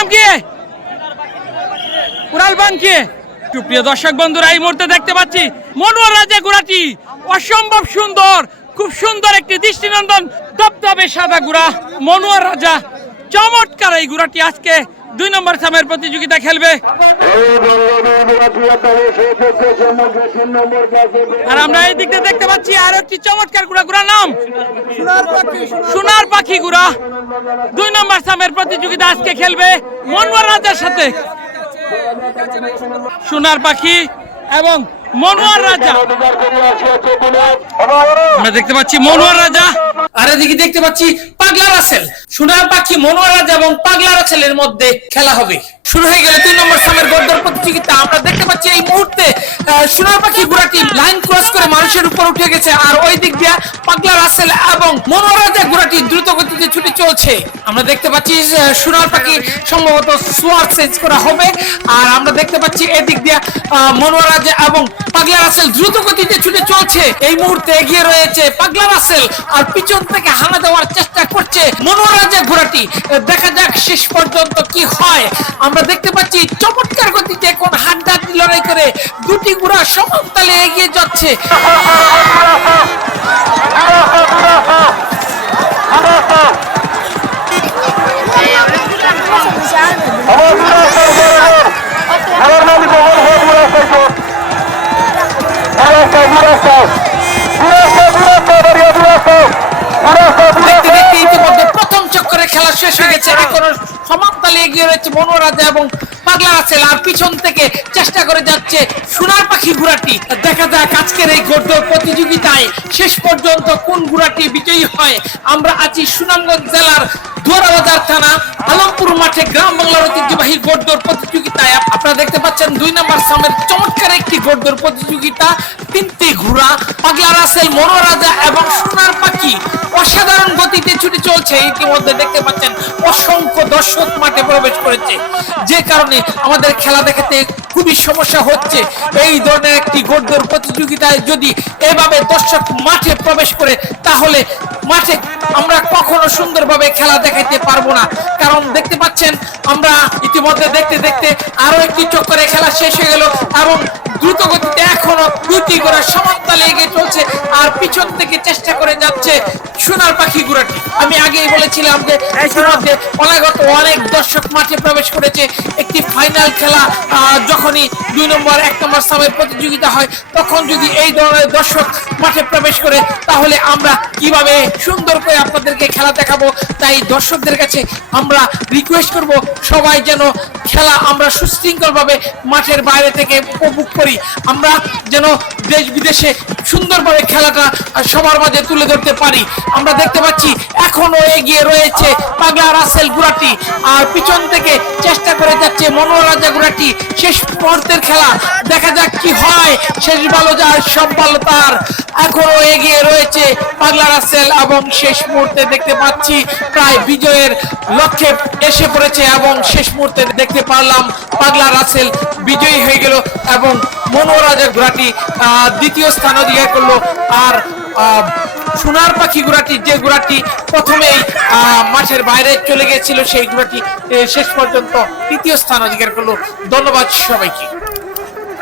নাম কি? কুড়াল বাঙ্কি প্রিয় দর্শক বন্ধুরা, এই মুহূর্তে দেখতে পাচ্ছি মনোয়ার রাজা গুড়াটি। অসম্ভব সুন্দর, খুব সুন্দর একটি দৃষ্টিনন্দন দবদবে সাদা গুড়া মনোয়ার রাজা। চমৎকার এই গুড়াটি আজকে দুই নম্বর সামের প্রতিযোগিতা খেলবে। আর আমরা এই দিকটা দেখতে পাচ্ছি আর একটি চমৎকার গুড়া গুড়া নাম সোনার পাখি গুড়া। দুই নম্বর সামের প্রতিযোগিতা আজকে খেলবে মনোয়ার রাজার সাথে। সোনার পাখি এবং মনোয়ার রাজা। আমরা দেখতে পাচ্ছি মনোয়ার রাজা আর এদিকে দেখতে পাচ্ছি পাগলা রাসেল সোনার পাখি মনোয়ারাজ এবং পাগলা রাসেলের মধ্যে খেলা হবে। শুরু হয়ে গেল তিন নম্বর সামের গদ্দর প্রতিযোগিতা। আমরা দেখতে পাচ্ছি এই মুহূর্তে সোনার পাখি গুড়াটি লাইন ক্রস করে মানুষের উপর উঠে গেছে। আর ওই দিক দিয়ে পাগলা রাসেল এবং মনোয়ার রাজা গুড়াটি দ্রুত গতিতে ছুটে চলছে। আমরা দেখতে পাচ্ছি সোনার পাখি সম্ভবত সোয়ার চেঞ্জ করা হবে। আর আমরা দেখতে পাচ্ছি এদিক দিয়ে আহ, মনোয়ার রাজা এবং পাগলা রাসেল দ্রুত গতিতে ছুটে চলছে। এই মুহূর্তে এগিয়ে রয়েছে পাগলা রাসেল আর পিছন থেকে হানা দেওয়ার চেষ্টা করছে মনোয়ার রাজা ঘোড়াটি। দেখা যাক শেষ পর্যন্ত কি হয়। আমরা দেখতে পাচ্ছি চমৎকার গতিতে কোন হাড্ডাহাড্ডি লড়াই করে দুটি গুড়া সমান তালে এগিয়ে যাচ্ছে। দেখতে এগিয়ে রয়েছে মনোয়ার রাজা এবং পাগলা আসেল আর পিছন থেকে চেষ্টা করে যাচ্ছে সোনার পাখি ঘোড়াটি। দেখা যাক আজকের এই ঘোড়দৌড় প্রতিযোগিতায় শেষ পর্যন্ত কোন ঘোড়াটি বিজয়ী হয়। আমরা আছি সুনামগঞ্জ জেলার দুয়ারাবাজার থানা, আলমপুর মাঠে গ্রাম বাংলার ঐতিহ্যবাহী গোড্ডোর প্রতিযোগিতায় আপনারা দেখতে পাচ্ছেন দুই নম্বর সামের চমৎকার একটি গোড্ডোর প্রতিযোগিতা। তিনটি ঘোড়া, পাগলা রাসেল, মনোয়ার রাজা এবং সোনার পাখি। অসাধারণ গতিতে ছুটে চলছে। ইতিমধ্যে দেখতে পাচ্ছেন অসংখ্য দর্শক মাঠে প্রবেশ করেছে। যে কারণে আমাদের খেলা দেখাতে খুবই সমস্যা হচ্ছে। এই ধরনের একটি গোড্ডোর প্রতিযোগিতায় যদি এভাবে দর্শক মাঠে প্রবেশ করে, তাহলে মাঠে আমরা কখনো সুন্দরভাবে খেলা দেখাইতে পারব না। কারণ দেখতে পাচ্ছেন আমরা ইতিমধ্যে দেখতে দেখতে আরও একটি চক্করে খেলা শেষ হয়ে গেল, এবং দ্রুত গতিতে এখনও দুটি করে সমান্তালে এগিয়ে আর পিছন থেকে চেষ্টা করে যাচ্ছে সোনার পাখি ঘোড়াটি। আমি আগেই বলেছিলাম যে ইতিমধ্যে অনাগত অনেক দর্শক মাঠে প্রবেশ করেছে। একটি ফাইনাল খেলা যখনই দুই নম্বর এক নম্বর স্থানের প্রতিযোগিতা হয় তখন যদি এই ধরনের দর্শক মাঠে প্রবেশ করে তাহলে আমরা কীভাবে সুন্দর করে আপনাদেরকে খেলা দেখাবো? তাই দর্শকদের কাছে আমরা রিকোয়েস্ট করব সবাই যেন খেলা আমরা সুশৃঙ্খল ভাবে মাঠের বাইরে থেকে উপভোগ করি। আমরা যেন দেশ বিদেশে সুন্দরভাবে খেলাটা সবার মাঝে তুলে ধরতে পারি। আমরা দেখতে পাচ্ছি এখনও এগিয়ে রয়েছে পাগলা রাসেল গুড়াটি আর পিছন থেকে চেষ্টা করে যাচ্ছে মনোহর রাজা গুড়াটি। শেষ মুহূর্তের খেলা। দেখা যাক কি হয়। শেষ ভালো যার, সব ভালো তার। এখনও এগিয়ে রয়েছে পাগলা রাসেল এবং শেষ মুহূর্তে দেখতে পাচ্ছি প্রায় বিজয়ের লক্ষ্যে এসে পড়েছে এবং শেষ মুহূর্তে দেখতে পারলাম পাগলা রাসেল বিজয়ী হয়ে গেল এবং মনোরাজা ঘোড়াটি দ্বিতীয় স্থান অধিকার করল। আর সোনার পাখি ঘোড়াটি, যে ঘোড়াটি প্রথমেই মাঠের বাইরে চলে গিয়েছিল, সেই ঘোড়াটি শেষ পর্যন্ত তৃতীয় স্থান অধিকার করল। ধন্যবাদ সবাইকে।